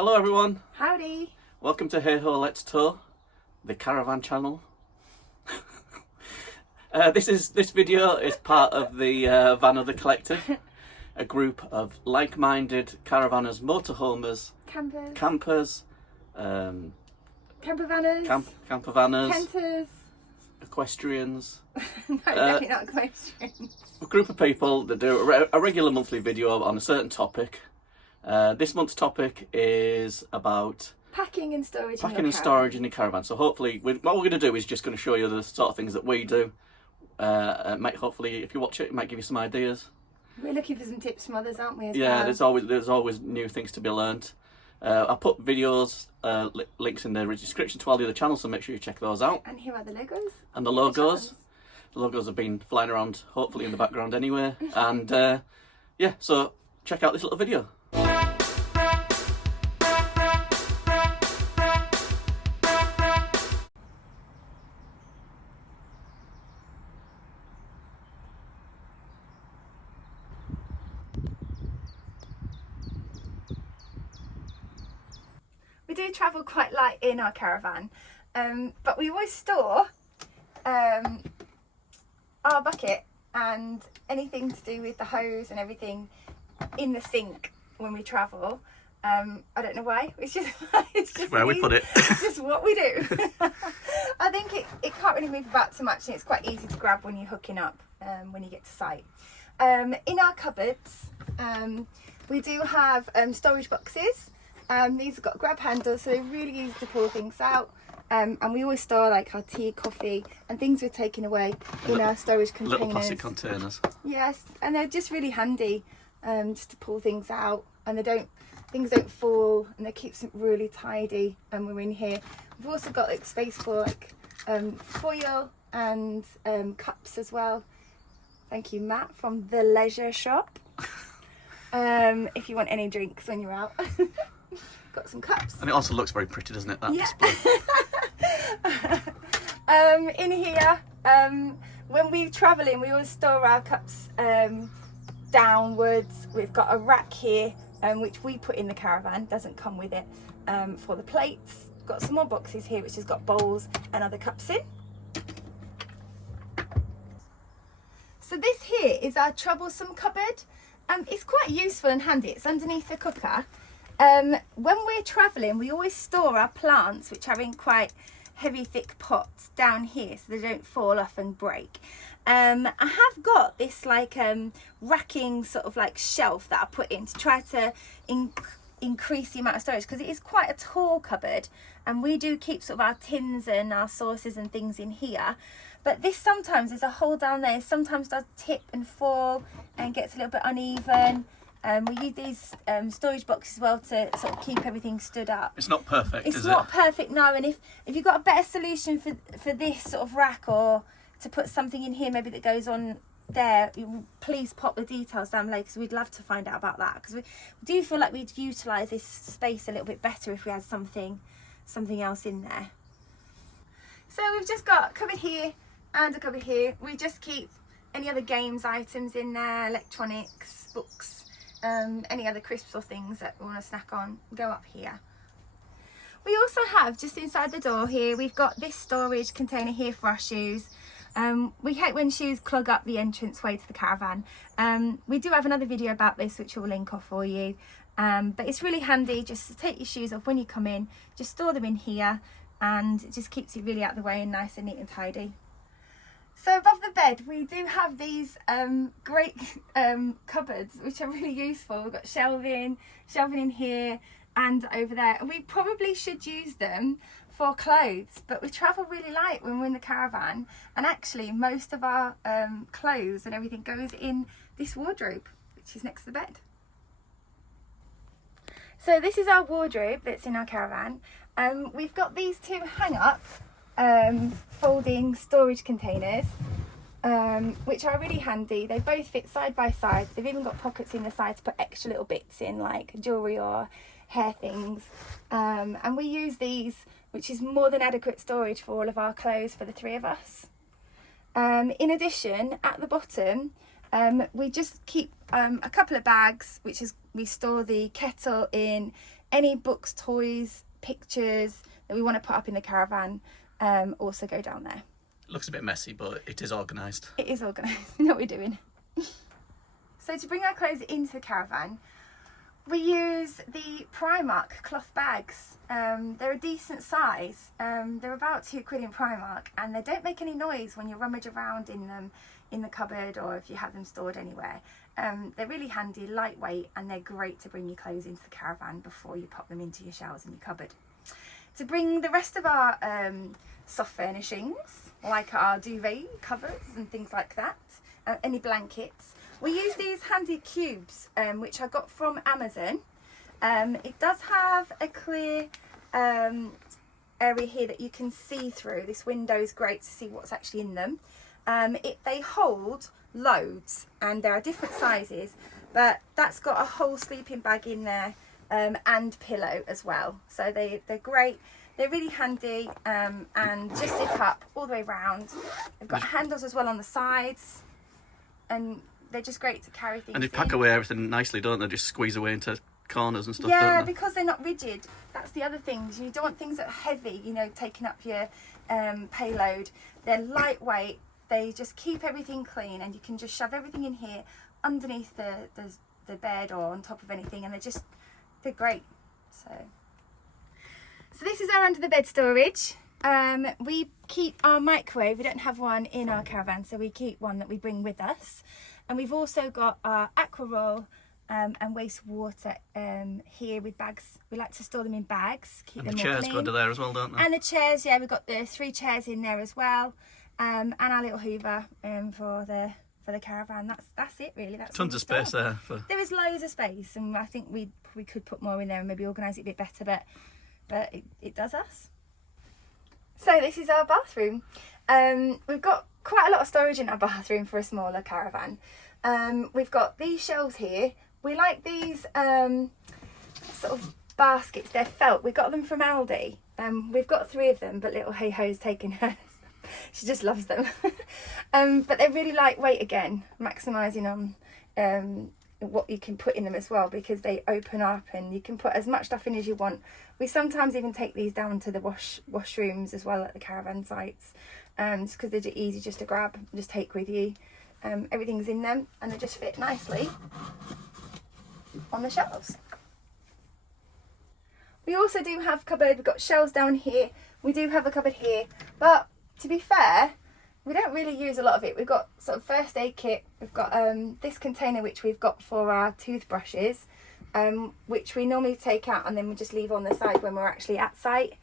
Hello everyone, Howdy! welcome to Hey Ho Let's Tow, the caravan channel. This video is part of the Vanother Collective, a group of like-minded caravanners, motorhomers, campers, Campervanners, campervanners, tenters. equestrians. No, definitely not equestrians. A group of people that do a regular monthly video on a certain topic. This month's topic is about Packing and storage. storage in the caravan. So hopefully, what we're going to do is just going to show you the sort of things that we do. Hopefully, if you watch it might give you some ideas. We're looking for some tips from others, aren't we? Yeah, there's always new things to be learnt. I'll put videos, links in the description to all the other channels, so make sure you check those out. And here are the logos. And the logos. The logos have been flying around, hopefully in the background anyway. And yeah, so check out this little video. We do travel quite light in our caravan, but we always store our bucket and anything to do with the hose and everything in the sink when we travel. I don't know why. It's just Where we put it. It's just what we do. I think it can't really move about too much, and it's quite easy to grab when you're hooking up when you get to site. In our cupboards, we do have storage boxes. These have got grab handles, so they're really easy to pull things out. And we always store like our tea, coffee, and things we're taking away in our storage containers. Little plastic containers. Yes, and they're just really handy, just to pull things out, and things don't fall, and it keeps it really tidy. And we're in here. We've also got like space for like foil and cups as well. Thank you, Matt, from the leisure shop. If you want any drinks when you're out. Got some cups. And it also looks very pretty, doesn't it, that display? In here, when we're travelling, we always store our cups downwards. We've got a rack here, which we put in the caravan, doesn't come with it, for the plates. Got some more boxes here, which has got bowls and other cups in. So this here is our troublesome cupboard. It's quite useful and handy. It's underneath the cooker. When we're travelling, we always store our plants, which are in quite heavy, thick pots, down here, so they don't fall off and break. I have got this like racking sort of like shelf that I put in to try to increase the amount of storage, because it is quite a tall cupboard, and we do keep sort of our tins and our sauces and things in here. But this sometimes is a hole down there, sometimes does tip and fall and gets a little bit uneven. We use these storage boxes as well to sort of keep everything stood up. It's not perfect, is it? It's not perfect, no. And if you've got a better solution for this sort of rack, or to put something in here maybe that goes on there, please pop the details down below, because we'd love to find out about that. Because we do feel like we'd utilise this space a little bit better if we had something else in there. So we've just got a cupboard here and a cupboard here. We just keep any other games items in there, electronics, books, any other crisps or things that we want to snack on, go up here. We also have, just inside the door here, we've got this storage container here for our shoes. We hate when shoes clog up the entrance way to the caravan. We do have another video about this, which we'll link off for you. But it's really handy just to take your shoes off when you come in, just store them in here, and it just keeps it really out of the way and nice and neat and tidy. So above the bed, we do have these great cupboards, which are really useful. We've got shelving in here and over there. And we probably should use them for clothes, but we travel really light when we're in the caravan. And actually, most of our clothes and everything goes in this wardrobe, which is next to the bed. So this is our wardrobe that's in our caravan. We've got these two hang-up folding storage containers, which are really handy. They both fit side by side. They've even got pockets in the side to put extra little bits in, like jewellery or hair things. And we use these, which is more than adequate storage for all of our clothes for the three of us. In addition, at the bottom, We just keep a couple of bags, which is we store the kettle in, any books, toys, pictures that we want to put up in the caravan also go down there. Looks a bit messy, but it is organised. It is organised. We know what we're doing. So to bring our clothes into the caravan, we use the Primark cloth bags. They're a decent size. They're about £2 in Primark, and they don't make any noise when you rummage around in them in the cupboard or if you have them stored anywhere. They're really handy, lightweight, and they're great to bring your clothes into the caravan before you pop them into your shelves in your cupboard. To bring the rest of our soft furnishings, like our duvet covers and things like that, any blankets, we use these handy cubes, which I got from Amazon. It does have a clear area here that you can see through. This window is great to see what's actually in them. They hold loads, and there are different sizes, but that's got a whole sleeping bag in there and pillow as well. So they're great. They're really handy, and just zip up all the way around. They've got handles as well on the sides, and they're just great to carry things. And they pack away everything nicely, don't they? Just squeeze away into corners and stuff. Yeah, don't they? because they're not rigid. That's the other thing. You don't want things that are heavy, you know, taking up your payload. They're lightweight. They just keep everything clean, and you can just shove everything in here underneath the bed or on top of anything, and they're great. So this is our under the bed storage. We keep our microwave. We don't have one in our caravan, so we keep one that we bring with us. And we've also got our aqua roll and wastewater here with bags. We like to store them in bags. Keep them the chairs clean. go under there as well, don't they? And the chairs, yeah, we've got the 3 chairs in there as well, and our little Hoover for the caravan. That's it really. That's tons of space there. There is loads of space, and I think we could put more in there and maybe organise it a bit better, but it does us. So this is our bathroom. We've got quite a lot of storage in our bathroom for a smaller caravan. We've got these shelves here. We like these sort of baskets. They're felt. We got them from Aldi. We've got 3 of them, but little Hey-Ho's taken hers. She just loves them. But they're really lightweight again, maximising on what you can put in them as well, because they open up and you can put as much stuff in as you want. We sometimes even take these down to the washrooms as well at the caravan sites, just because they're easy just to grab and just take with you. Everything's in them, and they just fit nicely on the shelves. We also do have cupboard. We've got shelves down here. We do have a cupboard here, but to be fair, we don't really use a lot of it. We've got sort of first aid kit. We've got this container which we've got for our toothbrushes, which we normally take out and then we just leave on the side when we're actually at site,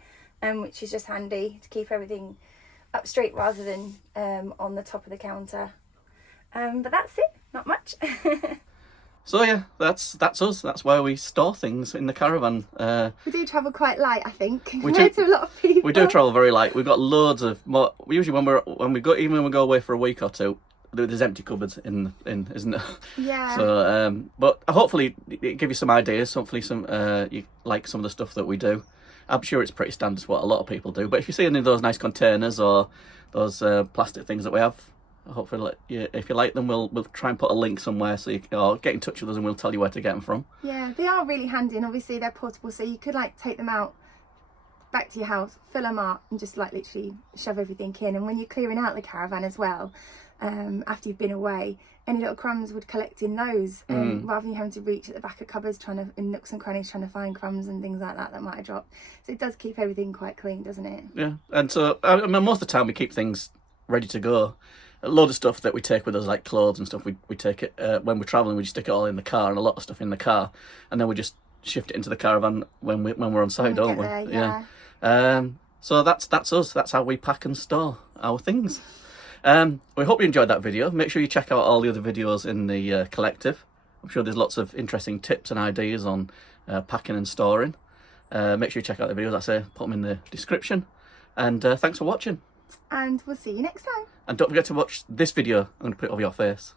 which is just handy to keep everything up straight rather than on the top of the counter. But that's it, not much. So yeah, that's us. That's where we store things in the caravan. We do travel quite light, I think. We compared to a lot of people. We do travel very light. We've got loads of more. Usually when we go away for a week or two, there's empty cupboards in isn't there? Yeah. So but hopefully it give you some ideas. Hopefully you like some of the stuff that we do. I'm sure it's pretty standard what a lot of people do. But if you see any of those nice containers or those plastic things that we have, hopefully if you like them, we'll try and put a link somewhere so you can, or get in touch with us and we'll tell you where to get them from. Yeah, they are really handy, and obviously they're portable, so you could like take them out back to your house, fill them up, and just like literally shove everything in. And when you're clearing out the caravan as well, after you've been away, any little crumbs would collect in those, rather than you having to reach at the back of cupboards in nooks and crannies trying to find crumbs and things like that might have dropped. So it does keep everything quite clean, doesn't it? Yeah, and so I mean, most of the time we keep things ready to go. A lot of stuff that we take with us, like clothes and stuff, we take it when we're travelling. We just stick it all in the car, and a lot of stuff in the car, and then we just shift it into the caravan when we're on site, don't we? There, yeah. So that's us. That's how we pack and store our things. We hope you enjoyed that video. Make sure you check out all the other videos in the collective. I'm sure there's lots of interesting tips and ideas on packing and storing. Make sure you check out the videos. I say put them in the description. And thanks for watching. And we'll see you next time. And don't forget to watch this video. I'm going to put it over your face.